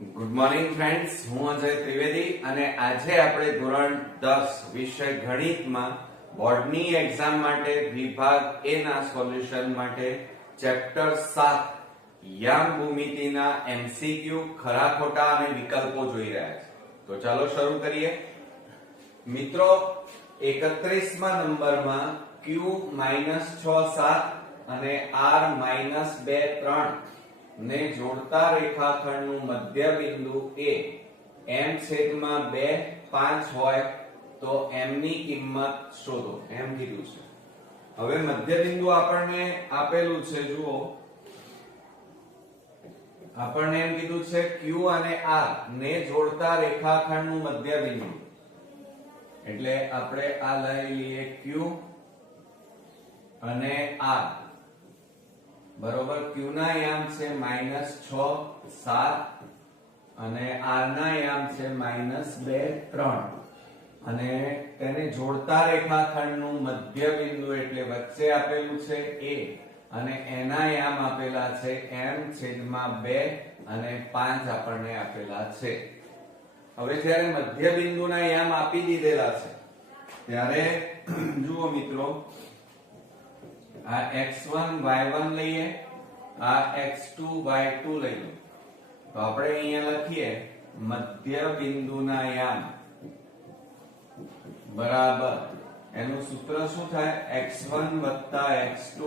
Good morning friends, હું અજય ત્રિવેદી અને આજે આપણે ધોરણ 10 વિષય ગણિતમાં બોર્ડની એક્ઝામ માટે વિભાગ એ ના સોલ્યુશન માટે ચેપ્ટર 7 યામ ભૂમિતિના એમસીક્યુ ખરા ખોટા અને વિકલ્પો જોઈ રહ્યા છે. તો ચાલો શરૂ કરીએ. મિત્રો 31મા નંબરમાં q -6 7 અને r -2 3 ને જોડતા રેખાખંડનું મધ્ય બિંદુ એ m/2 5 હોય તો m ની કિંમત શોધો એમ કીધું છે. હવે મધ્ય બિંદુ આપણને આપેલું છે. જુઓ, આપણને એમ કીધું છે q અને r ને જોડતા રેખાખંડનું મધ્ય બિંદુ, એટલે આપણે આ લઈ લઈએ q અને r. બરોબર, q ના યામ છે -6 7 અને r ના યામ છે -2 3 અને તેને જોડતા રેખાખંડનું મધ્ય બિંદુ એટલે વચ્ચે આપેલું છે a અને એના યામ આપેલા છે m/2 અને 5 આપણને આપેલા છે. હવે જ્યારે મધ્ય બિંદુના યામ આપી દીધેલા છે ત્યારે જુઓ મિત્રો, આ x1 y1 લઈએ, આ x2 y2 લઈએ. તો આપણે અહીંયા લખીએ મધ્ય બિંદુના યામ બરાબર એનું સૂત્ર શું થાય? x1 + x2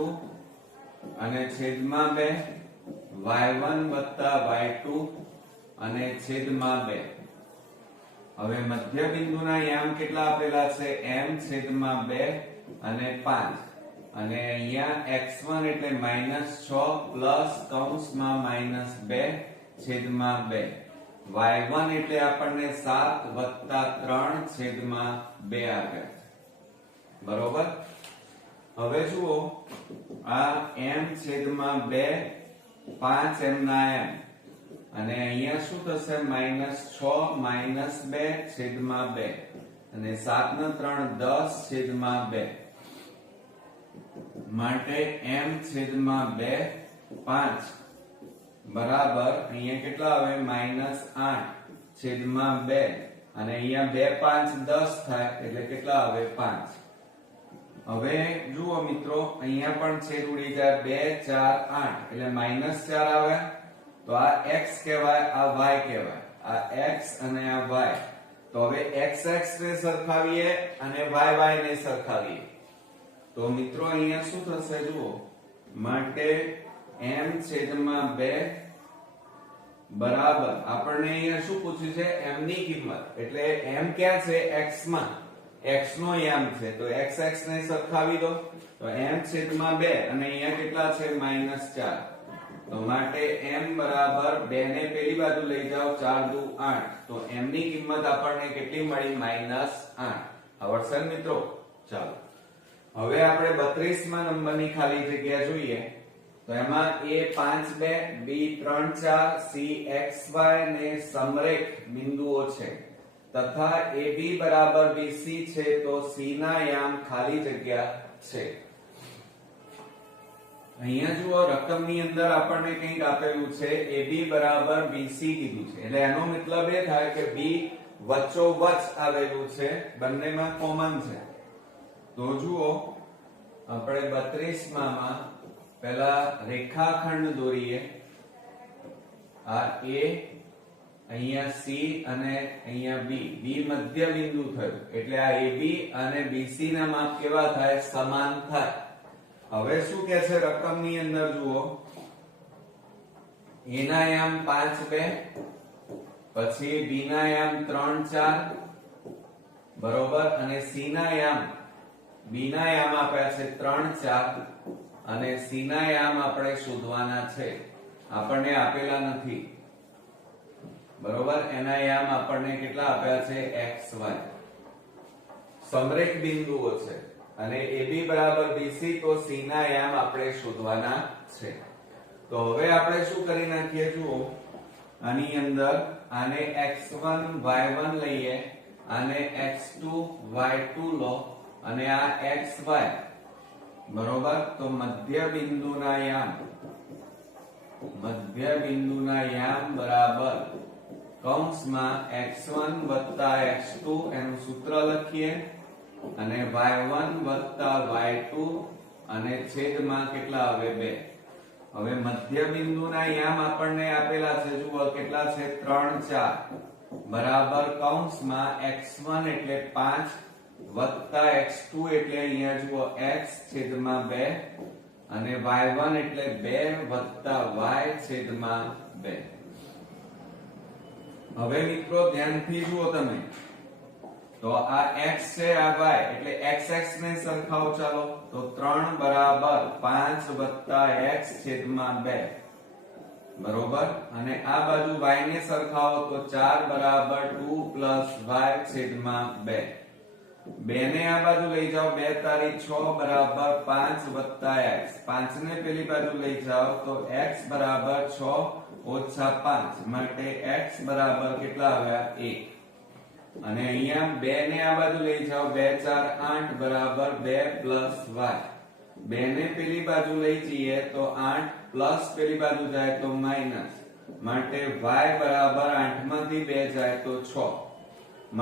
અને છેદમાં 2 y1 + y2 અને છેદમાં 2. હવે મધ્ય બિંદુના યામ કેટલા આપેલા છે? m/2 અને 5 અને અહીંયા x1 એટલે -6 પ્લસ કૌંસમાં -2 છેદમાં 2, y1 એટલે આપણને 7 વત્તા 3 છેદમાં 2 આવ્યા. બરોબર, હવે જુઓ, આ m છેદમાં 2 5 m ના m અને અહીંયા શું થશે? -6 -2 છેદમાં 2 અને 7 ના 3 10 છેદમાં 2 માટે m/2 5 બરાબર અહીંયા કેટલા આવે? -8 છેદમાં 2 અને અહીંયા 2 5 10 થાય એટલે કેટલા આવે? 5. હવે જુઓ મિત્રો, અહીંયા પણ છેદ ઉડી જાય, 2 4 8 એટલે -4 આવે. તો આ x કહેવાય, આ y કહેવાય, આ x અને આ y. તો હવે x ને સરખાવીએ અને y ને સરખાવીએ. તો મિત્રો અહીંયા શું થશે? જુઓ, માટે m/2 બરાબર આપણને અહીંયા શું પૂછ્યું છે? m ની કિંમત. એટલે m ક્યાં છે? x માં. x નો યામ છે તો x ને સરખાવી દો. તો m/2 અને અહીંયા કેટલા છે? -4. તો માટે m બરાબર 2 ને પેલી બાજુ લઈ જાઓ, 4 દુ 8. તો m ની કિંમત આપણને કેટલી મળી? -8. આવડશે મિત્રો? ચાલો, હવે આપણે 32મા નંબરની ખાલી જગ્યા જોઈએ. તો એમાં a5 2 b3 4 cxy ને સમરેખ બિંદુઓ છે તથા ab બરાબર bc છે. તો c ના યામ ખાલી જગ્યા છે. અહીંયા જુઓ, રકમની અંદર આપણને કંઈક આપેલું છે, ab બરાબર bc કીધું છે. એટલે એનો મતલબ એ થાય કે b વચ્ચોવચ આવેલું છે, બંનેમાં કોમન છે. તો જુઓ, આપણે 32માં પહેલા રેખાખંડ દોરીએ. આ a, અહીંયા c અને અહીંયા b. b મધ્ય બિંદુ થયું એટલે આ ab અને bc ના માપ કેવા થાય? સમાન થાય. હવે શું કહે છે રકમની અંદર? જુઓ, a ના યામ 5 2, પછી b ના યામ 3 4 બરોબર, અને c ના યામ, b ના યામ આપ્યા છે 3 4 અને c ના યામ આપણે શોધવાના છે. આપણને આપેલા નથી. બરોબર, એના યામ આપણને કેટલા આપ્યા છે? x y. સમરેખ બિંદુઓ છે અને ab બરાબર bc. તો c ના યામ આપણે શોધવાના છે. તો હવે આપણે શું કરી નાખીએ? જુઓ, આની અંદર આને x1 y1 લઈએ, આને x2 y2 લો અને આ xy. બરોબર, તો મધ્ય બિંદુના યામ બરાબર કૌંસમાં x1 વત્તા x2 એનું સૂત્ર લખીએ અને y1 વત્તા y2 અને છેદમાં કેટલા આવે 2. હવે મધ્ય બિંદુના યામ આપણને આપેલા છે, જુઓ કેટલા છે 3 4 બરાબર કૌંસમાં x1 એટલે 5 વત્તા x2 એટલે અહીંયા જુઓ x છેદમાં 2 અને y1 એટલે 2 વત્તા y છેદમાં 2. હવે મિત્રો ધ્યાનથી જુઓ તમે, તો આ x છે આ y એટલે x ને સરખાવો ચાલો, તો 3 બરાબર 5 વત્તા x છેદમાં 2 બરોબર, અને આ બાજુ y ને સરખાવો તો 4 બરાબર 2 પ્લસ y છેદમાં 2. 2 ને આ બાજુ લઈ જાઓ, 2 તારી 6 બરાબર 5 વત્તા x. 5 ને પેલી બાજુ લઈ જાઓ તો x બરાબર 6 ઓછા 5 માટે x બરાબર કેટલા આવ્યા 1. અને અહીંયા 2 ને આ બાજુ લઈ જાઓ, 2 4 8 બરાબર 2 પ્લસ y. 2 ને પેલી બાજુ લઈ જઈએ તો 8 પ્લસ પેલી બાજુ જાય તો માઈનસ, માટે y બરાબર 8 માંથી 2 જાય તો 6.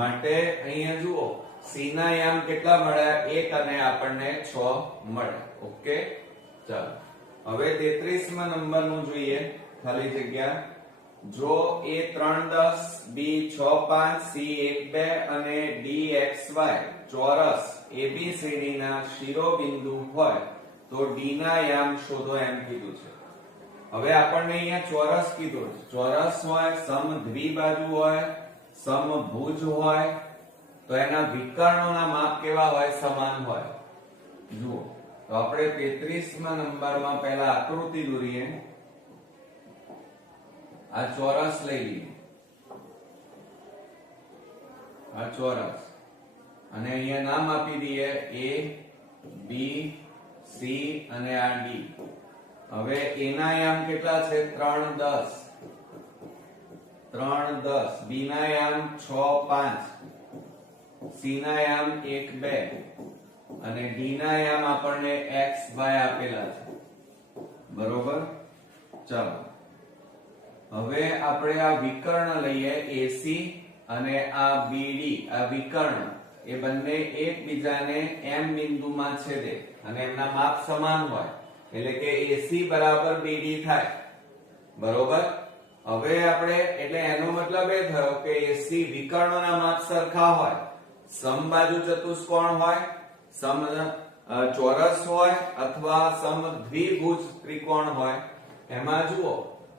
માટે અહીંયા જુઓ c ના યામ કેટલા મળ્યા 1 અને આપણને 6 મળ્યા. ઓકે, ચાલો હવે 33મા નંબરનું જોઈએ, ખાલી જગ્યા. જો a 3 10 b 6 5 c 1 2 અને d xy ચોરસ abcd ના શિરોબિંદુ હોય તો d ના યામ શોધો એમ કીધું છે. હવે આપણને અહીંયા ચોરસ કીધું છે. ચોરસ હોય, સમદ્વિબાજુ હોય, સમભુજ હોય તો એના વિકર્ણોના માપ કેવા હોય? સમાન હોય. જુઓ તો આપણે 33મા નંબરમાં પહેલા આકૃતિ દોરીએ. આ ચોરસ લઈ લઈએ, આ ચોરસ, અને અહીંયા નામ આપી દઈએ a b c અને આ d. હવે a ના યામ કેટલા છે 3 10, 3 10, b ના યામ 6 5, c ના યામ 1 2 અને d ના યામ આપણને x y આપેલા છે બરોબર. ચાલો હવે આપણે આ વિકર્ણ લઈએ AC અને આ BD. આ વિકર્ણ એ બંને એકબીજાને M બિંદુમાં છેદે અને એમના માપ સમાન હોય એટલે કે AC બરાબર BD થાય બરોબર. હવે આપણે એટલે એનો મતલબ એ થયો કે AC વિકર્ણોના માપ સરખા હોય, સમબાજુ ચતુષ્કોણ હોય, સમ ચોરસ હોય અથવા સમદ્વિભુજ ત્રિકોણ હોય. એમાં જુઓ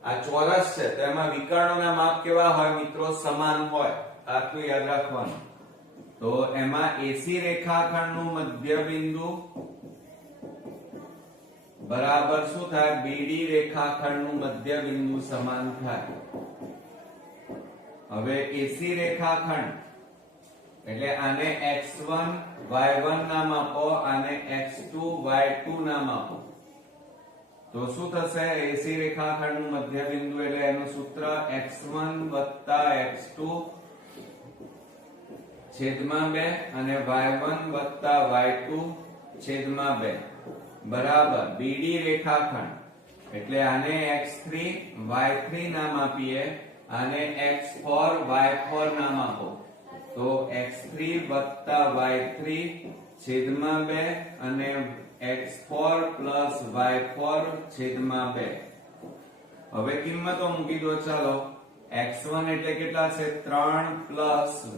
આ ચોરસ છે તો એમાં વિકર્ણોના માપ કેવા હોય મિત્રો? સમાન હોય. આટલું યાદ રાખવાનું. તો એમાં AC રેખાખંડનું મધ્ય બિંદુ બરાબર શું થાય? BD રેખાખંડનું મધ્ય બિંદુ સમાન થાય. હવે AC રેખાખંડ એટલે આને x1 y1 નામ આપો, આને x2 y2 નામ આપો. તો શું થશે? AC રેખાખંડનું મધ્ય બિંદુ એટલે એનું સૂત્ર x1 x2 છેદમાં 2 અને y1 y2 છેદમાં 2 બરાબર BD રેખાખંડ એટલે આને x3 y3 નામ આપીએ, આને x4 y4 નામ આપો. તો x3 y3 છેદમાં 2 અને x4 y4 છેદમાં 2. હવે કિંમતો મૂકી દો. ચાલો x1 એટલે કેટલા છે? 3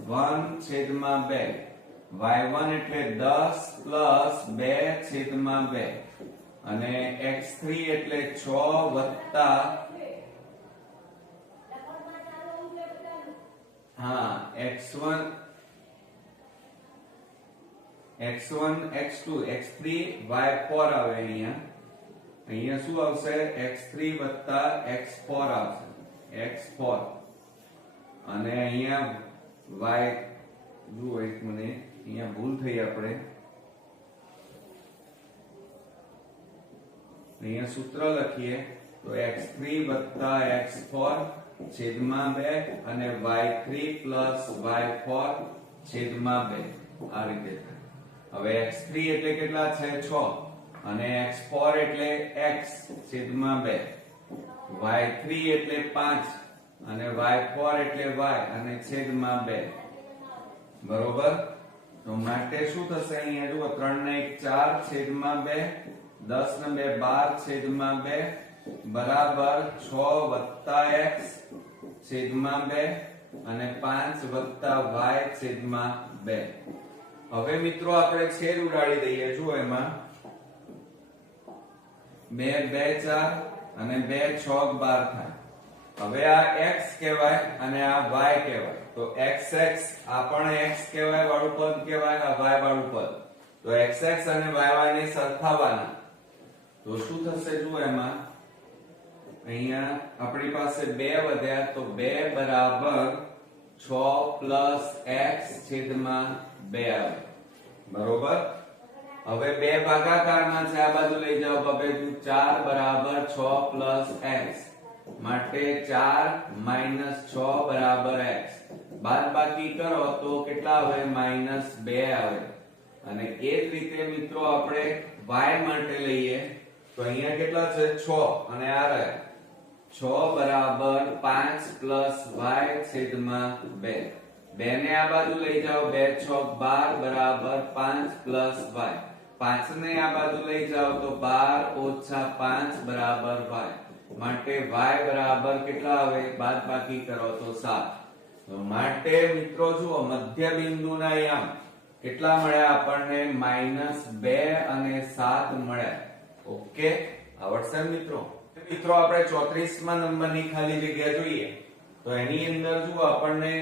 1 છેદમાં 2. y1 એટલે 10 2 છેદમાં 2 અને x3 એટલે 6 વત્તા x1 x2 x3 y4 આવે. અહીંયા શું આવશે? x3 વત્તા x4 આવશે, x4. અને અહીંયા y જુઓ એક મિનિટ, અહીંયા ભૂલ થઈ આપણે. અહીંયા સૂત્ર લખીએ તો x3 વત્તા x4 છેદમાં 2 અને y3 y4 છેદમાં 2. આ રીતે થાય. હવે x3 એટલે કેટલા છે? 6 અને x4 એટલે x છેદમાં 2, y3 એટલે 5 અને y4 એટલે y અને છેદમાં 2 બરોબર. તો માટે શું થશે અહીંયા જુઓ 3 ને 1 4 છેદમાં 2 10 ને 2 12 છેદમાં 2 બરાબર 6 x છેદમાં 2 અને 5 y છેદમાં 2. હવે મિત્રો આપણે છેદ ઉડાડી દઈએ. જુઓ એમાં 2 2 4 અને 2 6 12 થાય. હવે આ x કહેવાય અને આ y કહેવાય. તો xx આ પણ x કહેવાય વાળું પદ કહેવાય, આ y વાળું પદ. તો xx અને y ને સરખાવવાના. તો શું થશે જુઓ એમાં અહીંયા આપણી પાસે 2 વધ્યા તો 2 બરાબર 6 x છેદમાં 2 આવે બરોબર. હવે 2 ભાગાકારમાં છે, આ બાજુ લઈ જાઓ બબે 4 બરાબર 6 x માટે 4 6 બરાબર x. બાદબાકી કરો તો કેટલા આવે -2 આવે. અને એ જ રીતે મિત્રો આપણે y માટે લઈએ તો અહીંયા કેટલા છે 6 અને આ રહે 6 બરાબર 5 y છેદમાં 2. 2 ને આ બાજુ લઈ જાઓ 2 6 12 બરાબર 5 y. 5 ને આ બાજુ લઈ જાઓ તો 12 - 5 બરાબર y. માટે y બરાબર કેટલા આવે બાદબાકી કરો તો 7. તો માટે મિત્રો જુઓ મધ્ય બિંદુના યામ કેટલા મળ્યા આપણને -2 અને 7 મળ્યા. ઓકે આવડશે મિત્રો. મિત્રો આપણે 34મા નંબરની ખાલી જગ્યા જોઈએ તો એની અંદર જુઓ આપણને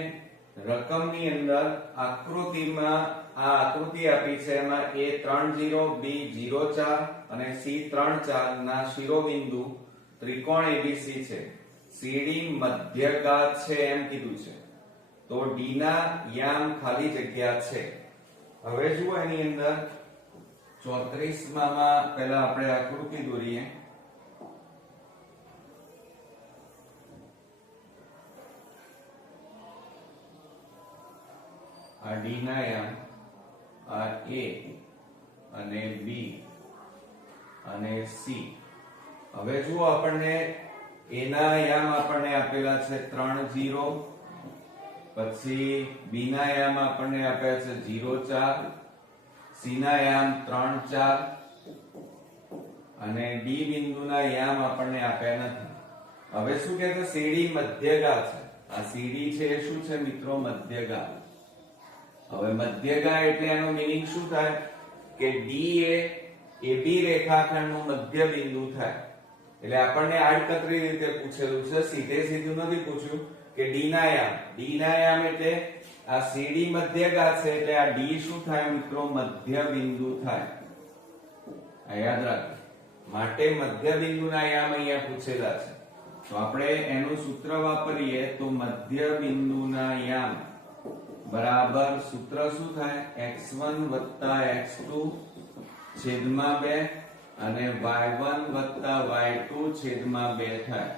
રકમની અંદર આકૃતિમાં આ આકૃતિ આપી છે. એમાં A30 B04 અને C34 ના શિરોબિંદુ ત્રિકોણ ABC છે. CD મધ્યઘાત છે એમ કીધું છે. તો D ના યામ ખાલી જગ્યા છે. હવે જુઓ એની અંદર 34માં પહેલા આપણે આકૃતિ દોરીએ. આ D ના યામ, આ A અને B અને C. હવે જુઓ આપણને A ના યામ આપણને આપેલા છે 30, પછી B ના યામ આપણને આપ્યા છે 04, C ના યામ 34 અને D બિંદુના યામ આપણને આપ્યા નથી. હવે શું કહે છે CD મધ્યગા છે. આ CD છે એ શું છે મિત્રો મધ્યગા. હવે મધ્યગા એટલે એનો મીનિંગ શું થાય કે D એ AB રેખાખંડનું મધ્ય બિંદુ થાય. એટલે આપણને આડકતરી રીતે પૂછેલું છે, સીધે સીધું નથી પૂછ્યું કે D ના યામ. D ના યામ એટલે આ CD મધ્યગા છે એટલે આ D શું થાય મિત્રો મધ્ય બિંદુ થાય. આ યાદ રાખો. માટે મધ્ય બિંદુના યામ અહીંયા પૂછેલા છે. તો આપણે એનું સૂત્ર વાપરીએ તો મધ્ય બિંદુના યામ બરાબર સૂત્ર શું થાય x1 x2 છેદમાં 2 અને y1 y2 છેદમાં 2 થાય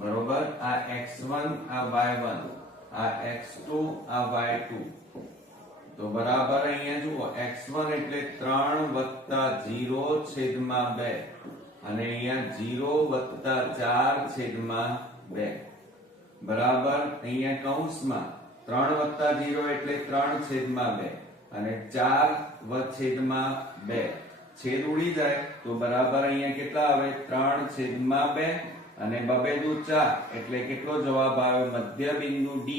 બરોબર. આ x1 આ y1 આ x2 આ y2. તો બરાબર અહીંયા જુઓ x1 એટલે 3 0 છેદમાં 2 અને અહીંયા 0 4 છેદમાં 2 બરાબર. અહીંયા કૌંસમાં 3 0 એટલે 3 છેદમાં 2 અને 4 છેદમાં 2. છેદ ઉડી જાય તો બરાબર અહીંયા કેટલા આવે 3 છેદમાં 2 અને 2 દુ 4 એટલે કેટલો જવાબ આવે મધ્ય બિંદુ D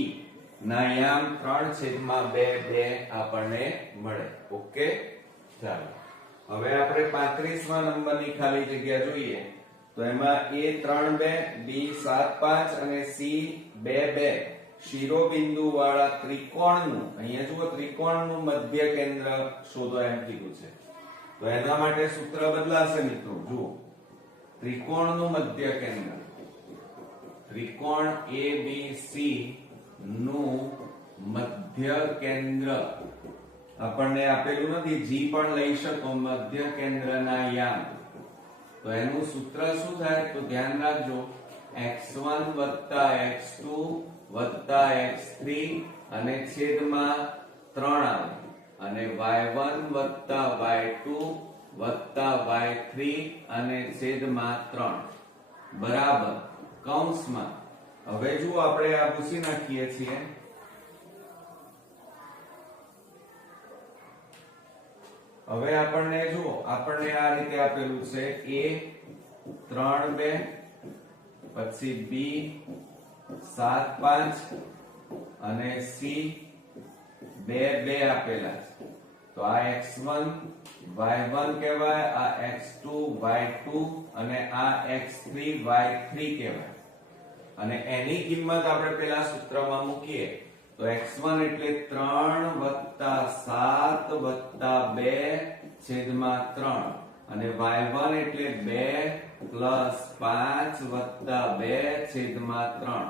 ના યામ 3 છેદમાં 2 આપણને મળે. ઓકે ચાલો હવે આપણે 35મા નંબરની ખાલી જગ્યા જોઈએ તો એમાં A32 B75 અને C22 શિરોબિંદુ વાળા ત્રિકોણનું અહીંયા જુઓ ત્રિકોણનું મધ્ય કેન્દ્ર શોધો એમ કીધું છે. તો એના માટે સૂત્ર બદલાશે મિત્રો. જુઓ ત્રિકોણનું મધ્ય કેન્દ્ર, ત્રિકોણ ABC નું મધ્ય કેન્દ્ર આપણને આપેલું નથી, G પણ લઈ શકો મધ્ય કેન્દ્રના યામ. તો એનું સૂત્ર શું થાય તો ધ્યાન રાખજો x1 x2 x3 અને છેદમાં 3 આવે અને y1 y2 y3 અને છેદમાં 3 બરાબર કૌંસમાં હવે જુઓ આપણે આ ભૂસી નાખીએ છીએ હવે આપણને જુઓ આપણને આ રીતે આપેલું છે a 3 2 પછી b 7 5 અને c 2 2 આપેલા છે તો આ x1 y1 કહેવાય આ x2 y2 અને આ x3 y3 કહેવાય અને એની કિંમત આપણે પેલા સૂત્રમાં મૂકીએ તો x1 એટલે 3 7 2 છેદમાં 3 અને y1 એટલે 2 5 2 છેદમાં 3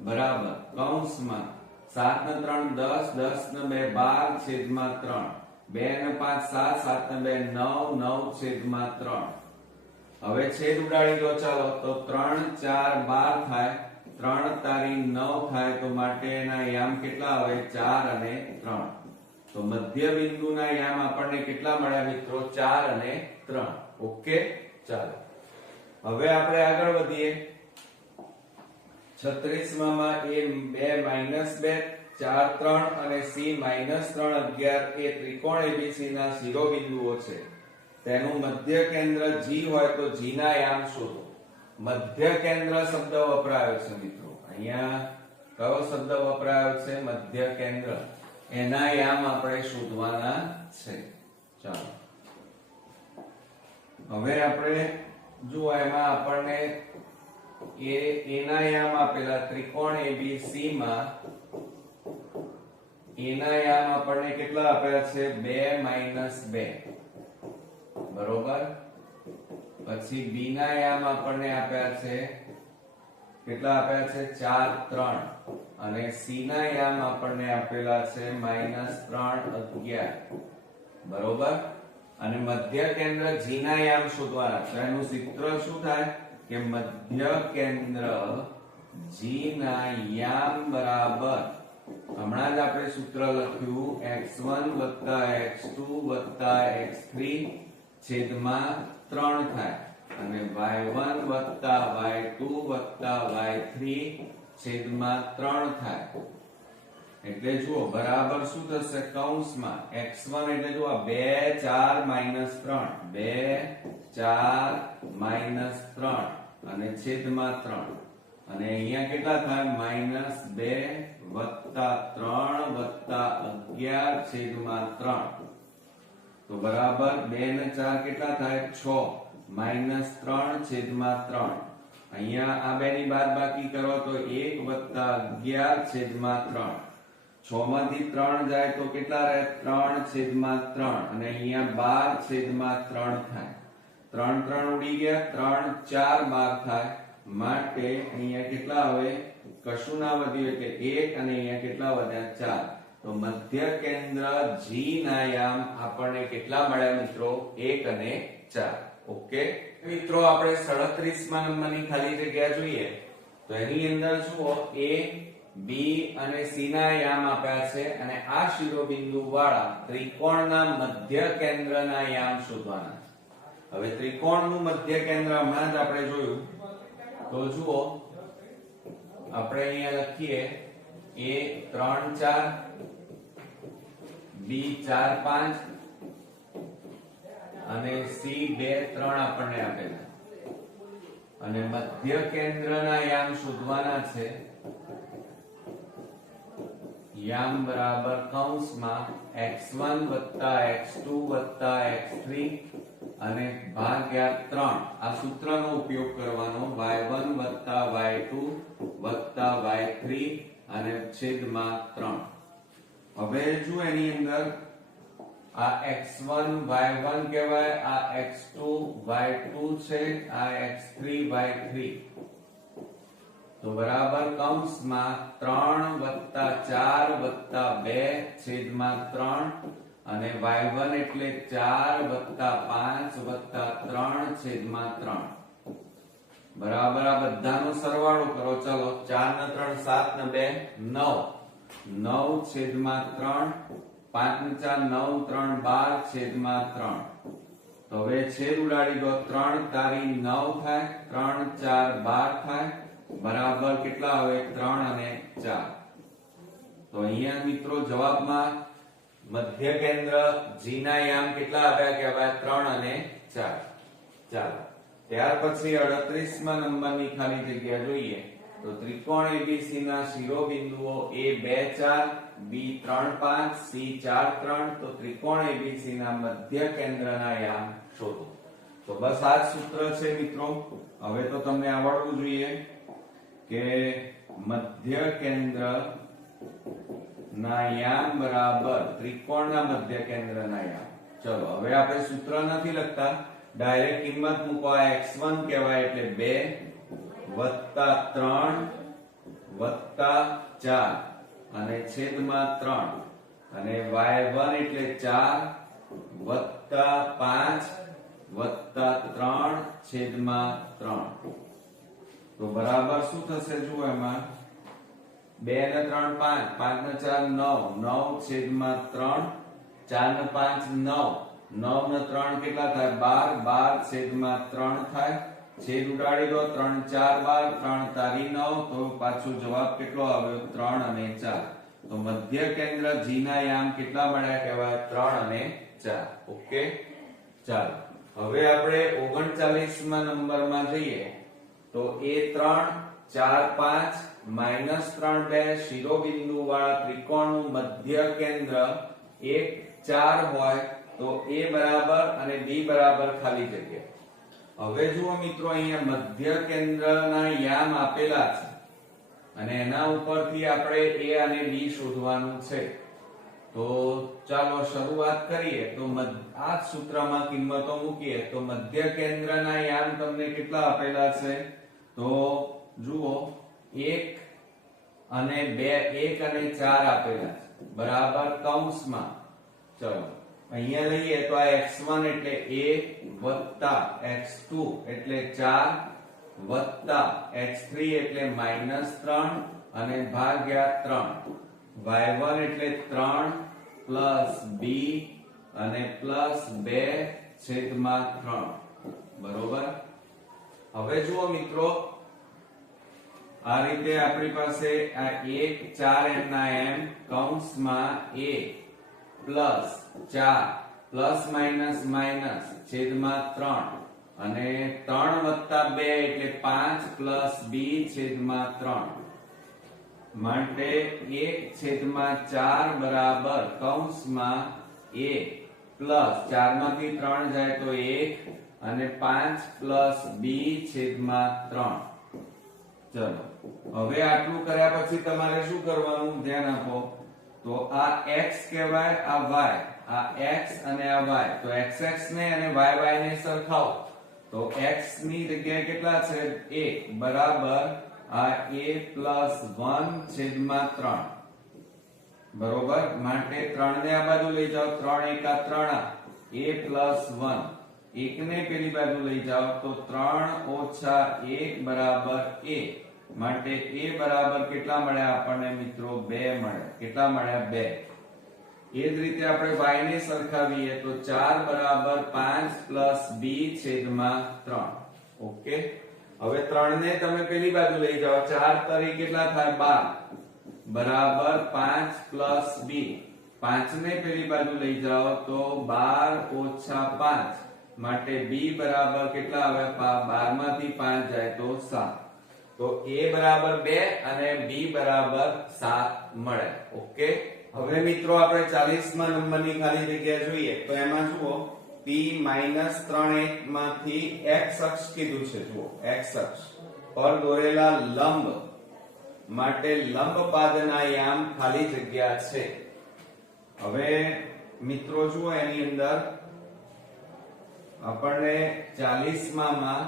બરાબર કૌંસમાં 7 ને 3 10 10 ને 2 12 છેદમાં 3 2 ને 5 7 7 ને 2 9 9 છેદમાં 3 હવે છેદ ઉડાડી દો ચાલો તો 3 4 12 થાય 3 તારી 9 થાય તો માટે એના યામ કેટલા આવે 4 અને 3 તો મધ્ય બિંદુના યામ આપણને કેટલા મળ્યા મિત્રો 4 અને 3 ઓકે ચાલો હવે આપણે આગળ વધીએ 36 માં a 2 2 4 3 અને c -3 11 એ ત્રિકોણ ABC ના શિરોબિંદુઓ છે તેનું મધ્ય કેન્દ્ર G હોય તો G ના યામ શોધો મધ્ય કેન્દ્ર શબ્દ વપરાયો છે મિત્રો અહીંયા કયો શબ્દ વપરાયો છે મધ્ય કેન્દ્ર એના યામ આપણે શોધવાના છે ચાલો હવે આપણે જો એમાં આપણને એના યામ આપેલા ત્રિકોણ ABC માં એના યામ આપણને કેટલા આપ્યા છે 2 2 બરોબર પછી b ના યામ આપણને આપ્યા છે કેટલા આપ્યા છે 4 3 અને c ના યામ આપણને આપેલા છે -3 11 બરોબર અને મધ્ય કેન્દ્ર g ના યામ શોધવાના છે એનું સૂત્ર શું થાય કે મધ્ય કેન્દ્ર g ના યામ બરાબર હમણાં જ આપણે સૂત્ર લખ્યું x1 x2 x3 છેદમાં 3 થાય અને y1 y2 y3 છેદમાં 3 થાય એટલે જુઓ બરાબર શું થશે કૌંસમાં x1 એટલે જુઓ 2 4 -3 2 4 -3 અને છેદમાં 3 અને અહીંયા કેટલા થાય -2 3 11 છેદમાં 3 તો બરાબર 2 ને 4 કેટલા થાય 6 -3 છેદમાં 3 અહીંયા આ બે ની બાદબાકી કરો તો 1 11 છેદમાં 3 6 માંથી 3 જાય તો કેટલા રહે 3 છેદમાં 3 અને અહીંયા 12 છેદમાં 3 થાય 3 3 ઉડી ગયા 3 4 12 થાય માટે અહીંયા કેટલા આવે કશું ના વધ્યું એટલે 1 અને અહીંયા કેટલા વધ્યા 4 તો મધ્ય કેન્દ્ર G ના યામ આપણને કેટલા મળ્યા મિત્રો 1 અને 4 ઓકે મિત્રો આપણે 37મા નંબરની ખાલી જગ્યા જોઈએ તો એની અંદર જુઓ a b અને c ના યામ આપ્યા છે અને આ શિરોબિંદુ વાળા ત્રિકોણના મધ્ય કેન્દ્રના યામ શોધવાના છે હવે ત્રિકોણનું મધ્ય કેન્દ્ર હમણાં જ આપણે જોયું તો જુઓ આપણે અહીંયા લખીએ a 3 4 b 4 5 અને c 2 3 આપણને આપેલા અને મધ્ય કેન્દ્રના યામ શોધવાના છે યામ બરાબર કૌંસમાં x1 x2 x3 અને ભાગ્યા 3 આ સૂત્રનો ઉપયોગ કરવાનો y1 y2 y3 અને છેદમાં 3 હવે જો એની અંદર આ x1 y1 કહેવાય આ x2 y2 છે આ x3 y3 તો બરાબર કૌંસમાં 3 4 2 છેદમાં 3 અને y1 એટલે 4 5 3 છેદમાં 3 બરાબર આ બધાનો સરવાળો કરો ચલો 4 ને 3 7 ને 2 9 9 છેદમાં 3 5 ને 4 9 3 12 છેદમાં 3 તો હવે છેદ ઉડાડી દો 3 તારી 9 થાય 3 4 12 થાય બરાબર કેટલા આવે 3 અને 4 તો અહીંયા મિત્રો જવાબમાં મધ્ય કેન્દ્ર G ના યામ કેટલા આવ્યા કે હવે 3 અને 4 ચાલો ત્યાર પછી 38મા નંબરની ખાલી જગ્યા જોઈએ તો ત્રિકોણ ABC ના શિરોબિંદુઓ A2 4 B3 5 C4 3 તો ત્રિકોણ ABC ના મધ્ય કેન્દ્રના યામ શોધો તો બસ આ જ સૂત્ર છે મિત્રો હવે તો તમને આવડવું જોઈએ કે મધ્ય કેન્દ્ર ના યામ બરાબર ત્રિકોણના મધ્ય કેન્દ્રના યામ ચલો હવે આપણે સૂત્ર નથી લખતા ડાયરેક્ટ કિંમત મૂકો આ x1 કહેવાય એટલે 2 3 4 અને છેદમાં 3 અને y1 એટલે 4 5 3 છેદમાં 3 તો બરાબર શું થશે જુઓ એમાં 2 ને 3 5 5 ને 4 9 9 છેદમાં 3 4 ને 5 9 9 ને 3 કેટલા થાય 12 12 છેદમાં 3 થાય છેદ ઉડાડી દો 3 4 12 3 તારી 9 તો પાછો જવાબ કેટલો આવ્યો 3 અને 4 તો મધ્ય કેન્દ્ર G ના યામ કેટલા મળ્યા કહેવાય 3 અને 4 ઓકે ચાલો હવે આપણે 39મા નંબરમાં જઈએ તો A3 4 5 -3 2 શિરોબિંદુ વાળા ત્રિકોણનું મધ્ય કેન્દ્ર 1 4 હોય તો A બરાબર અને B બરાબર ખાલી જગ્યા હવે જુઓ મિત્રો અહીંયા મધ્ય કેન્દ્રના યામ આપેલા છે અને એના ઉપરથી આપણે A અને B શોધવાનું છે તો ચાલો શરૂઆત કરીએ તો આ સૂત્રમાં કિંમતો મૂકીએ તો મધ્ય કેન્દ્રના યામ તમને કેટલા આપેલા છે તો જુઓ 1 અને 2 1 અને 4 આપેલા છે બરાબર કૌંસમાં ચલો અહીંયા લઈએ તો આ x1 એટલે 1 વત્તા x2 એટલે 4 વત્તા x3 એટલે -3 અને ભાગ્યા 3 y1 એટલે 3 પ્લસ b અને પ્લસ 2 છેદમાં 3 બરોબર હવે જુઓ મિત્રો આ રીતે આપણી પાસે આ 1 4 m ના m કૌંસમાં a plus 4 plus minus minus છેદમાં 3 અને 3 વત્તા 2 એટલે 5 પ્લસ b છેદમાં 3 માટે 1 છેદમાં 4 બરાબર કૌંસમાં a પ્લસ 4 માંથી 3 જાય તો 1 અને 5 પ્લસ b છેદમાં 3 ચલો હવે આટલું કર્યા પછી તમારે શું કરવાનું ધ્યાન આપો તો આ x કહેવાય આ y આ x અને આ y તો xx ને અને yy ને સરખાવો તો x ની જગ્યાએ કેટલા છે 1 બરાબર આ a પ્લસ 1 છેદમાં 3 બરોબર માટે 3 ને આ બાજુ લઈ જાઓ 3 એકા 3 a પ્લસ 1 1 ને પેલી બાજુ લઈ જાઓ તો 3 ઓછા 1 બરાબર a માટે a બરાબર કેટલા મળ્યા આપણને મિત્રો 2 મળે કેટલા મળ્યા 2 એ જ રીતે આપણે y ને સરખાવીએ તો 4 બરાબર 5 પ્લસ b છેદમાં 3 ઓકે હવે 3 ને તમે પેલી બાજુ લઈ જાઓ 4 તરી કેટલા થાય 12 બરાબર 5 પ્લસ b 5 ને પેલી બાજુ લઈ જાઓ તો 12 ઓછા 5 માટે b બરાબર કેટલા આવે 12 માંથી 5 જાય તો 7 તો a બરાબર 2 અને b બરાબર 7 મળે ઓકે હવે મિત્રો આપણે 40મા નંબરની ખાલી જગ્યા જોઈએ તો એમાં જુઓ p -3 માંથી x અક્ષ કીધું છે જુઓ x અક્ષ પર દોરેલા લંબ માટે લંબ પાદના યામ ખાલી જગ્યા છે હવે મિત્રો જુઓ એની અંદર આપણને 40માં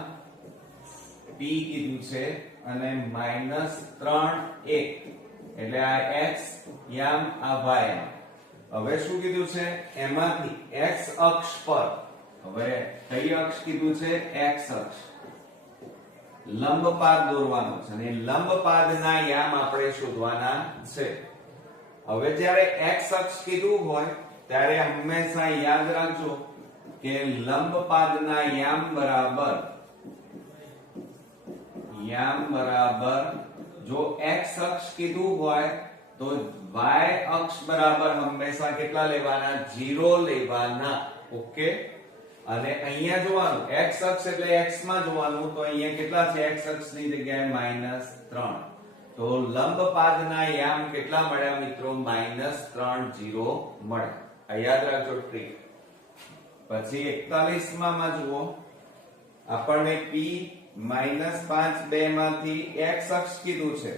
p કીધું છે અને -3 1 એટલે આ x યામ આ y હવે શું કીધું છે એમાંથી x અક્ષ પર હવે કઈ અક્ષ કીધું છે x અક્ષ લંબ પાદ દોરવાનો છે અને લંબ પાદના યામ આપણે શોધવાના છે હવે જ્યારે x અક્ષ કીધું હોય ત્યારે હંમેશા યાદ રાખજો કે લંબ પાદના યામ બરાબર જો x અક્ષ કીધું હોય તો y અક્ષ બરાબર હંમેશા કેટલા લેવાના 0 લેવાના. ઓકે, અને અહીંયા જોવાનું x અક્ષ એટલે x માં જોવાનું તો અહીંયા કેટલા છે x અક્ષની જગ્યાએ -3 તો લંબ પાદના યામ કેટલા મળ્યા મિત્રો -3 0 મળે. આ યાદ રાખજો ટ્રીક. પછી 41 માં જુઓ આપણને p -5 2 માંથી x અક્ષ કીધું છે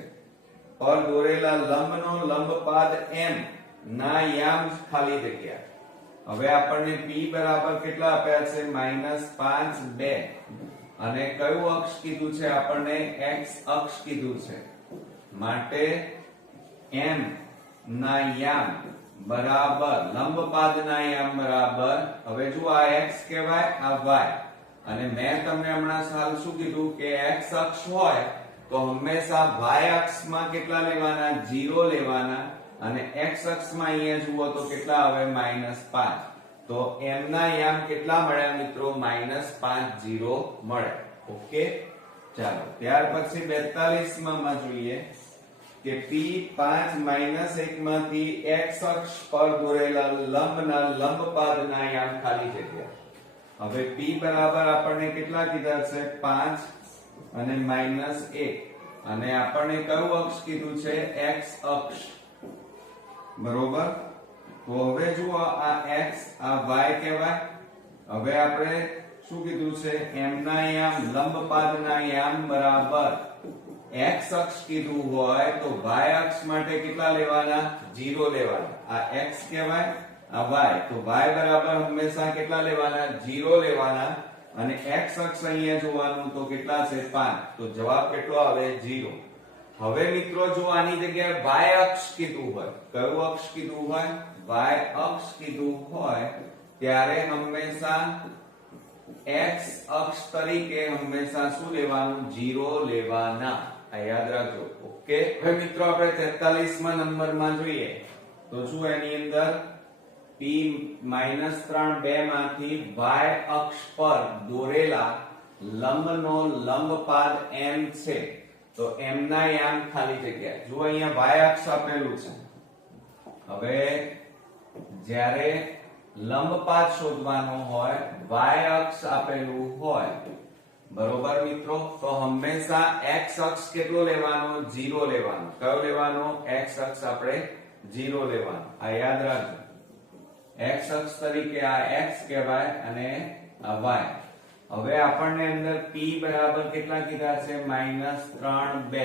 પર દોરેલા લંબનો લંબપાદ m ના યામ ખાલી જગ્યા. હવે આપણને p બરાબર કેટલા આપ્યા છે -5 2 અને કયું અક્ષ કીધું છે આપણને x અક્ષ કીધું છે માટે m ના યામ બરાબર લંબપાદના યામ બરાબર હવે જો આ x કહેવાય આ y અને મેં તમને હમણાં સાલ શું કીધું કે x અક્ષ હોય તો હંમેશા y અક્ષમાં કેટલા લેવાના 0 લેવાના અને x અક્ષમાં અહીંયા જુઓ તો કેટલા આવે -5 તો m ના યામ કેટલા મળ્યા મિત્રો -5 0 મળે. ઓકે, ચાલો ત્યાર પછી 42 માં જોઈએ કે p 5 1 માંથી x અક્ષ પર દોરેલા લંબના લંબપાદના યામ ખાલી જગ્યા. હવે p બરાબર આપણને કેટલા કીધા છે 5 અને -1 અને આપણને કયું અક્ષ કીધું છે x અક્ષ બરોબર. તો હવે જુઓ આ x આ y કહેવાય. હવે આપણે શું કીધું છે m ના યામ લંબપાદના યામ બરાબર x અક્ષ કીધું હોય તો y અક્ષ માટે કેટલા લેવાના 0 લેવાના. આ x કહેવાય આ y તો y બરાબર હંમેશા કેટલા લેવાના 0 લેવાના અને x અક્ષ અહીંયા જોવાનું તો કેટલા છે 5 તો જવાબ કેટલો આવે 0. હવે મિત્રો જો આની જગ્યાએ y અક્ષ કીધું હોય કયું અક્ષ કીધું હોય y અક્ષ કીધું હોય ત્યારે હંમેશા x અક્ષ તરીકે હંમેશા શું લેવાનું 0 લેવાના. આ યાદ રાખજો. ઓકે, હવે મિત્રો આપણે 43 નંબરમાં જોઈએ તો શું એની અંદર p -3 2 માંથી y અક્ષ પર દોરેલા લંબનો લંબપાદ m છે તો m ના યામ ખાલી જગ્યા. જો અહીંયા y અક્ષ આપેલું છે. હવે જ્યારે લંબપાદ શોધવાનો હોય y અક્ષ આપેલું હોય બરોબર મિત્રો તો હંમેશા x અક્ષ કેટલો લેવાનો 0 લેવાનો. કયો લેવાનો x અક્ષ આપણે 0 લેવાનો. આ યાદ રાખજો. x અક્ષ તરીકે આ x કહેવાય અને આ y. હવે આપણને અંદર p બરાબર કેટલા કીધા છે -3 2.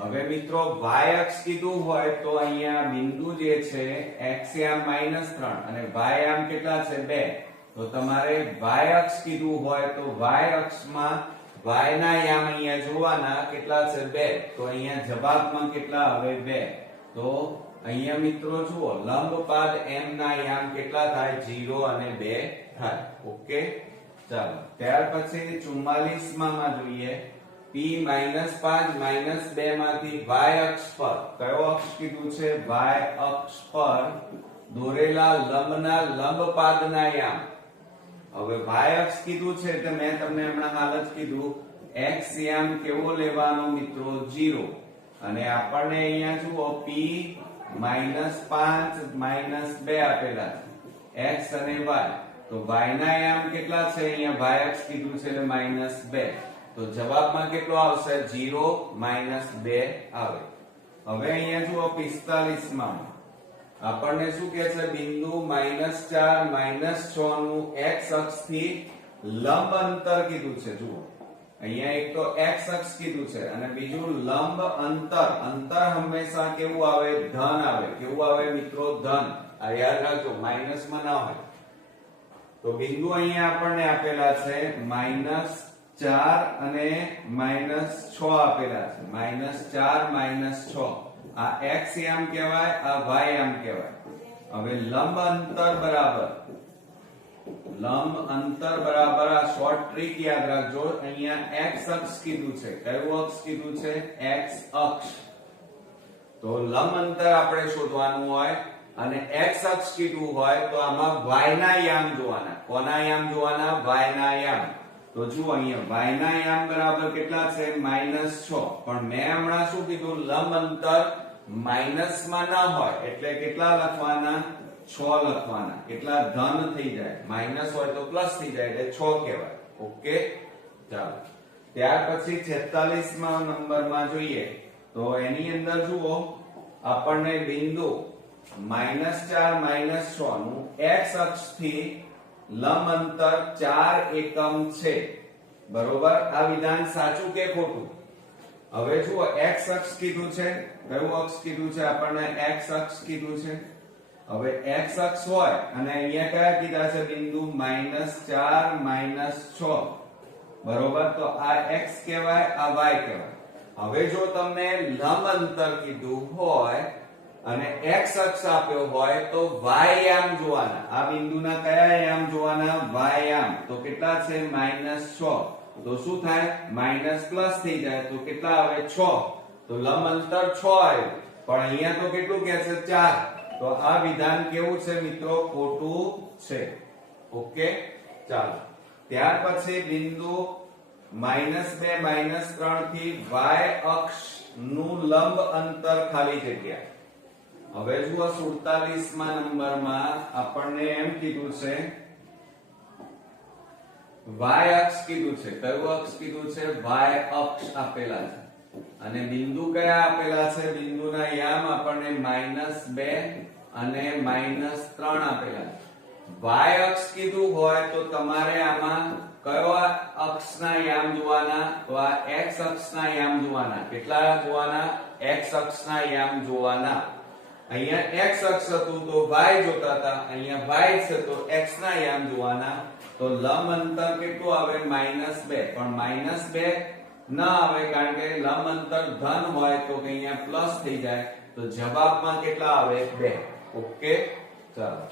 હવે મિત્રો y અક્ષ કીધું હોય તો અહીંયા બિંદુ જે છે x યામ -3 અને y યામ કેટલા છે 2 તો તમારે y અક્ષ કીધું હોય તો y અક્ષમાં y ના યામ અહીંયા જોવાના કેટલા છે 2 તો અહીંયા જવાબમાં કેટલા આવે 2 તો અહીંયા મિત્રો જુઓ લંબપાદ m ના યામ કેટલા થાય 0 અને 2 થાય. ઓકે, ચાલો ત્યાર પછી 44 માં જોઈએ p -5 -2 માંથી y અક્ષ પર કયો અક્ષ કીધું છે y અક્ષ પર દોરેલા લંબના લંબપાદના યામ. હવે y અક્ષ કીધું છે તો મેં તમને હમણાં હાલ જ કીધું x યામ કેવો લેવાનો મિત્રો 0 અને આપણને અહીંયા જુઓ p -5 -2 આપેલા છે x અને y તો y ના યામ કેટલા છે અહીંયા y અક્ષ કીધું છે એટલે -2 તો જવાબમાં કેટલો આવશે 0 -2 આવે. હવે અહીંયા જુઓ 45 માં આપણને શું કહે છે બિંદુ -4 -6 નું x અક્ષ થી લંબ અંતર કીધું છે. જુઓ અહીંયા એક તો x અક્ષ કીધું છે અને બીજું લંબ અંતર. અંતર હંમેશા કેવું આવે ધન આવે. કેવું આવે મિત્રો ધન. આ યાદ રાખજો માઈનસમાં ના હોય. તો બિંદુ અહીંયા આપણને આપેલા છે -4 અને -6 આપેલા છે. -4 -6 આ x યામ કહેવાય આ y યામ કહેવાય. હવે લંબ અંતર બરાબર આ શોર્ટ ટ્રીક યાદ રાખજો. અહીંયા x અક્ષ કીધું છે. કયું અક્ષ કીધું છે x અક્ષ. તો લંબ અંતર આપણે શોધવાનું હોય અને x અક્ષ કીધું હોય તો આમાં y ના યામ જોવાના. કોના યામ જોવાના? y ના યામ. તો જુઓ અહીંયા y ના યામ બરાબર કેટલા છે? -6. પણ મેં હમણાં શું કીધું? લંબ અંતર માઈનસ માં ના હોય એટલે કેટલા લખવાના? 6 લખવાના. કેટલા? ધન થઈ જાય. માઈનસ હોય તો પ્લસ થઈ જાય એટલે 6 કહેવાય. ઓકે, ચાલો. ત્યાર પછી 46મા નંબરમાં જોઈએ તો એની અંદર જુઓ આપણને બિંદુ -4 -6 નું x અક્ષથી લંબ અંતર 4 એકમ છે. બરોબર? આ વિધાન સાચું કે ખોટું? હવે જુઓ x અક્ષ કીધું છે. કયું અક્ષ કીધું છે? આપણને x અક્ષ કીધું છે. હવે x અક્ષ હોય અને અહીંયા કયા કીધા છે? બિંદુ -4 -6. બરોબર? તો આ x કહેવાય, આ y કહેવાય. હવે જો તમને લંબ અંતર કીધું હોય અને x અક્ષ આપ્યો હોય તો y યામ જોવાના. આ બિંદુના કયા યામ જોવાના? y યામ. તો કેટલા છે? -6. તો શું થાય? માઈનસ પ્લસ થઈ જાય તો કેટલા આવે? 6. તો લંબ અંતર 6 આવ્યું. પણ અહીંયા તો કેટલું કહે છે? 4. તો આ વિધાન કેવું છે મિત્રો? ખોટું છે. ઓકે, ચાલો. ત્યાર પછી બિંદુ -2 -3 થી y અક્ષ નું લંબ અંતર ખાલી જગ્યા. હવે જુઓ 47મા નંબરમાં આપણને એમ કીધું છે y અક્ષ કીધું છે. કયું અક્ષ કીધું છે? y અક્ષ આપેલા છે. અને બિંદુ કયા આપેલા છે? બિંદુના યામ આપણને -2 અને -3 આપેલા છે. y અક્ષ કીધું હોય તો તમારે આમાં કયો અક્ષના યામ જોવાના? તો આ x અક્ષના યામ જોવાના. કેટલા જોવાના? x અક્ષના યામ જોવાના. અહીંયા x અક્ષ હતું તો y જોતા હતા. અહીંયા y છે તો x ના યામ જોવાના. તો લંબ અંતર કેટલું આવે? -2. પણ -2 ના આવે કારણ કે લંબ અંતર ધન હોય તો અહીંયા પ્લસ થઈ જાય. તો જવાબમાં કેટલા આવે? 2. ઓકે, ચાલો.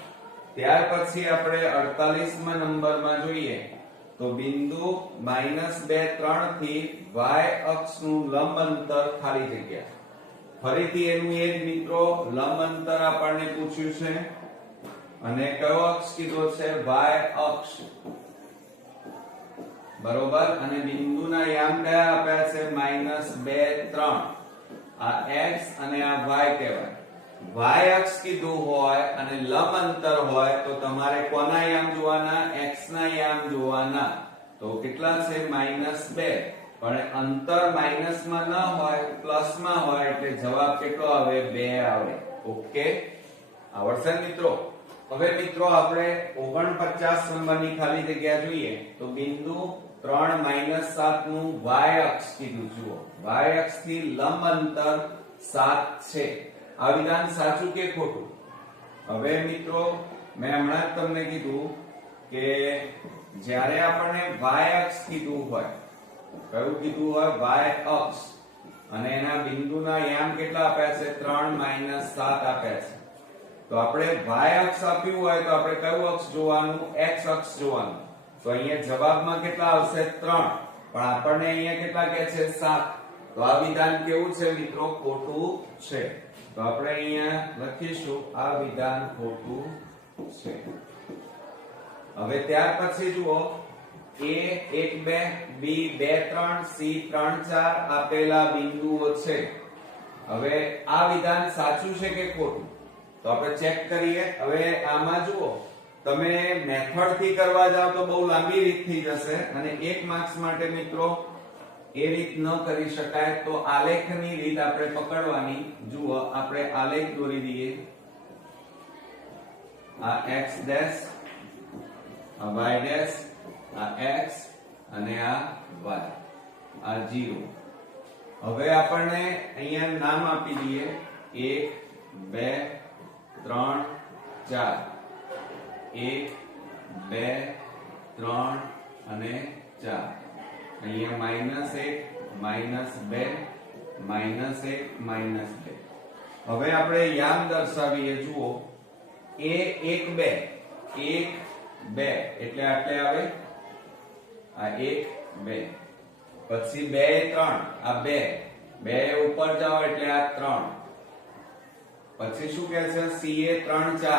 ત્યાર પછી આપણે 48મા નંબરમાં જોઈએ તો બિંદુ -2 3 થી y અક્ષનું લંબ અંતર ખાલી જગ્યા. ફરીથી એનું એ જ મિત્રો લંબ અંતર આપણને પૂછ્યું છે અને કયો અક્ષ કીધો છે? y અક્ષ. બરોબર? અને બિંદુના યામ કયા આપ્યા છે? -2 3. આ x અને આ y કહેવાય. y અક્ષ કીધું હોય અને લંબ અંતર હોય તો તમારે કોના યામ જોવાના? x ના યામ જોવાના. તો કેટલા છે? -2. પણ અંતર માઈનસમાં ન હોય પ્લસમાં હોય એટલે જવાબ કેટલો આવે? 2 આવે. ઓકે, આવડશે મિત્રો? હવે મિત્રો આપણે 49 નંબરની ખાલી જગ્યા જોઈએ તો બિંદુ 3 -7 નું y અક્ષ કીધું. જુઓ y અક્ષથી લંબ અંતર 7 છે. આ વિધાન સાચું કે ખોટું? હવે મિત્રો મેં હમણાં જ તમને કીધું કે જ્યારે આપણને y અક્ષ કીધું હોય, કયું કીધું હોય? y અક્ષ, અને એના બિંદુના યામ કેટલા આપ્યા છે? 3 - 7 આપ્યા છે. તો આપણે y અક્ષ આપ્યું હોય તો આપણે કયું અક્ષ જોવાનું? x અક્ષ જોવાનું. તો અહીંયા જવાબમાં કેટલા આવશે? 3. પણ આપણને અહીંયા કેટલા કહે છે? 7. તો આ વિધાન કેવું છે મિત્રો? ખોટું છે. તો આપણે અહીંયા લખીશું આ વિધાન ખોટું છે. હવે ત્યાર પછી જુઓ A 1 2 B 2 3 C 3 4 આપેલા બિંદુઓ છે. હવે આ વિધાન સાચું છે કે ખોટું? તો આપણે ચેક કરીએ. હવે આમાં જુઓ તમે મેથડ થી કરવા જાવ તો બહુ લાંબી રીત થઈ જશે અને 1 માર્ક્સ માટે મિત્રો એ રીત ન કરી શકાય. તો આલેખની રીત આપણે પકડવાની. જુઓ આપણે આલેખ દોરી દઈએ. આ x ડેશ, આ y ડેશ, આ x અને આ y, આ 0. હવે આપણને અહીંયા નામ આપી દઈએ 1 2 3 4. 1 2 3 અને 4. અહીંયા -1 -2 -1 -2. હવે આપણે યામ દર્શાવીએ. જુઓ A 1 2 1 2 એટલે આટલે આવે આ 1 2. પછી 2 3 આ 2 2 ઉપર જાઓ એટલે આ 3. પછી શું કહે છે CA 3 4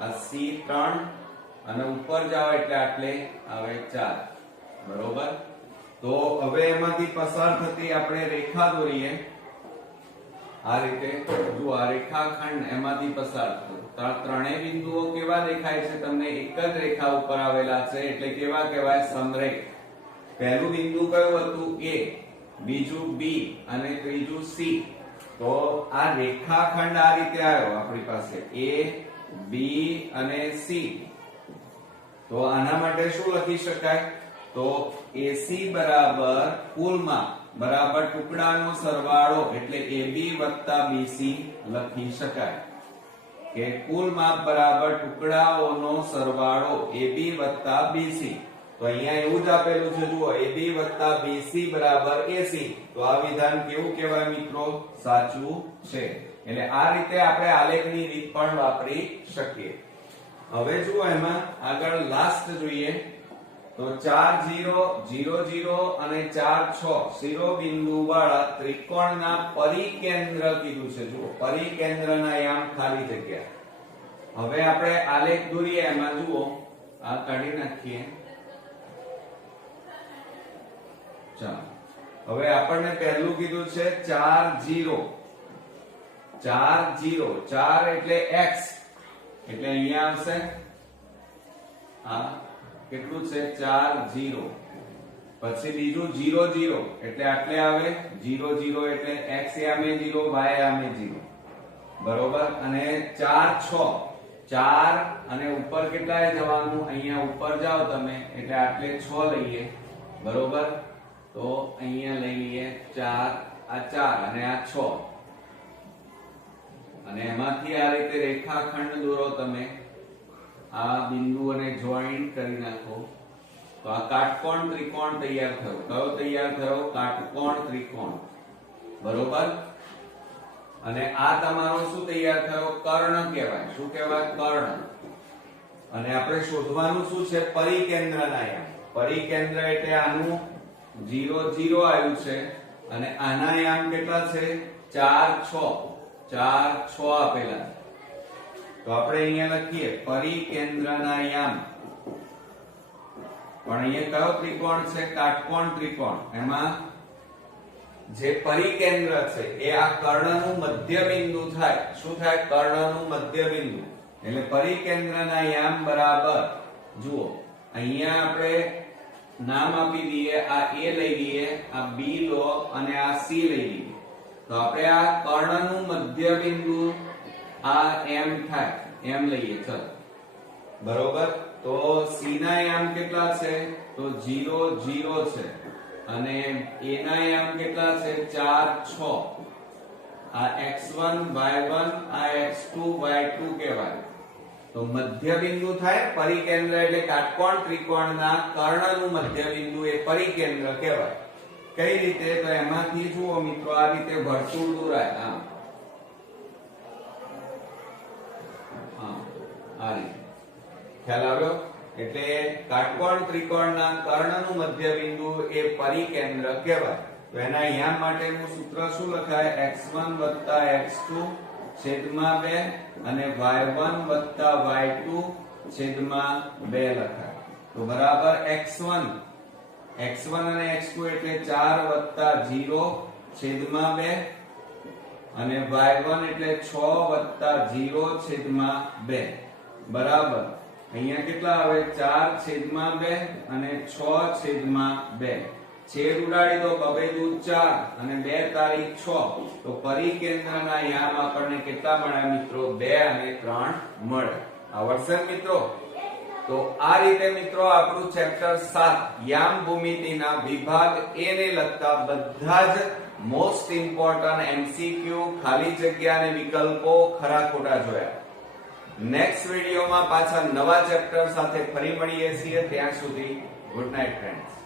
આ C3 અને ઉપર જાવ એટલે આટલે આવે 4 બરોબર તો હવે એમાંથી પસાર થતી આપણે રેખા દોરીએ આ રીતે જો આ રેખાખંડ એમાંથી પસાર થતો ત્રણેય બિંદુઓ કેવા દેખાય છે તમને એક જ રેખા ઉપર આવેલા છે એટલે કેવા કહેવાય સમરેખ પહેલું બિંદુ કયું હતું A બીજું B અને ત્રીજું C તો આ રેખાખંડ આ રીતે આવ્યો આપણી પાસે A B અને C તો આના માટે શું લખી શકાય તો AC બરાબર કુલ માપ બરાબર ટુકડાનો સરવાળો એટલે AB વત્તા BC લખી શકાય કે કુલ માપ બરાબર ટુકડાઓનો સરવાળો AB વત્તા BC તો અહીંયા એવું જ આપેલું છે જુઓ AB વત્તા BC બરાબર AC તો આ વિધાન કેવું કહેવાય મિત્રો સાચું છે એટલે આ રીતે આપણે આલેખની રીત પણ વાપરી શકીએ હવે જુઓ એમાં આગળ લાસ્ટ જોઈએ તો 4 0 0 0 અને 4 6 શિરોબિંદુ વાળા ત્રિકોણના પરિકેન્દ્ર કીધું છે જુઓ પરિકેન્દ્રના યામ ખાલી જગ્યા હવે આપણે આલેખ દોરીએ એમાં જુઓ આ કાઢી નાખીએ ચાલો હવે આપણને પહેલું કીધું છે 4 0 4 0 4 એટલે x એટલે અહીંયા આવશે આ કેટલું છે 4 0 પછી બીજું 0 0 એટલે આટલે આવે 0 0 એટલે x આમે 0 y આમે 0 બરોબર અને 4 6 4 અને ઉપર કેટલાય જવાનું અહીંયા ઉપર જાઓ તમે એટલે આટલે 6 લઈએ બરોબર તો અહીંયા લઈ લઈએ 4 આ 4 અને આ 6 અને એમાંથી આ રીતે રેખાખંડ દોરો તમે આ બિંદુઓને જોઈન્ટ કરી નાખો તો આ કાટકોણ ત્રિકોણ તૈયાર થયો કયો તૈયાર થયો કાટકોણ ત્રિકોણ બરોબર અને આ તમારો શું તૈયાર થયો કર્ણ કહેવાય શું કહેવાય કર્ણ અને આપણે શોધવાનું શું છે પરિકેન્દ્રના યામ પરિકેન્દ્ર એટલે આનું 0 0 આવ્યું છે અને આના યામ કેટલા છે 4 6 4 6 આપેલા તો આપણે અહીંયા લખીએ પરિકેન્દ્રના યામ પણ અહીંયા કયો ત્રિકોણ છે કાટકોણ ત્રિકોણ એમાં જે પરિકેન્દ્ર છે એ આ કર્ણનું મધ્ય બિંદુ થાય શું થાય કર્ણનું મધ્ય બિંદુ એટલે પરિકેન્દ્રના યામ બરાબર જુઓ અહીંયા આપણે નામ આપી દઈએ આ A લઈ લઈએ આ B લો અને આ C લઈ લઈએ તો આપણે આ કર્ણનું મધ્ય બિંદુ આ M થાય એમ લઈએ ચલો બરોબર તો C ના યામ કેટલા છે તો 0 0 છે અને A ના યામ કેટલા છે 4 6 આ x1 y1 આ x2 y2 કહેવાય તો મધ્ય બિંદુ થાય પરિકેન્દ્ર એટલે કાટકોણ ત્રિકોણના કર્ણનું મધ્ય બિંદુ એ પરિકેન્દ્ર કહેવાય કઈ રીતે તો એમાંથી જુઓ મિત્રો આ રીતે વર્તુળ દોરાય આમ આ રીતે ખ્યાલ આવ્યો એટલે કાટકોણ ત્રિકોણના કર્ણનું મધ્ય બિંદુ એ પરિકેન્દ્ર કહેવાય તો એના યામ માટેનું સૂત્ર શું લખાય x1 x2 છેદમાં 2 અને y1 y2 છેદમાં 2 લખાય તો બરાબર x1 અને x2 એટલે 4 0 છેદમાં 2 અને y1 એટલે 6 0 છેદમાં 2 બરાબર અહીંયા કેટલા આવે 4 છેદમાં 2 અને 6 છેદમાં 2 છેદ ઉડાડી દો બબે દૂ 4 અને 2 તારીખ 6 તો પરિકેન્દ્રના યામ આપણને કેટલા મળ્યા મિત્રો 2 અને 3 મળે આવડશે મિત્રો તો આ રીતે મિત્રો આપણું ચેપ્ટર 7 યામ ભૂમિતિના વિભાગ A ને લગતા બધા જ મોસ્ટ ઇમ્પોર્ટન્ટ MCQ ખાલી જગ્યા અને વિકલ્પો ખરા ખોટા જોયા નેક્સ્ટ વિડિયોમાં પાછા નવા ચેપ્ટર સાથે ફરી મળીએ છીએ ત્યાં સુધી ગુડ નાઇટ ફ્રેન્ડ્સ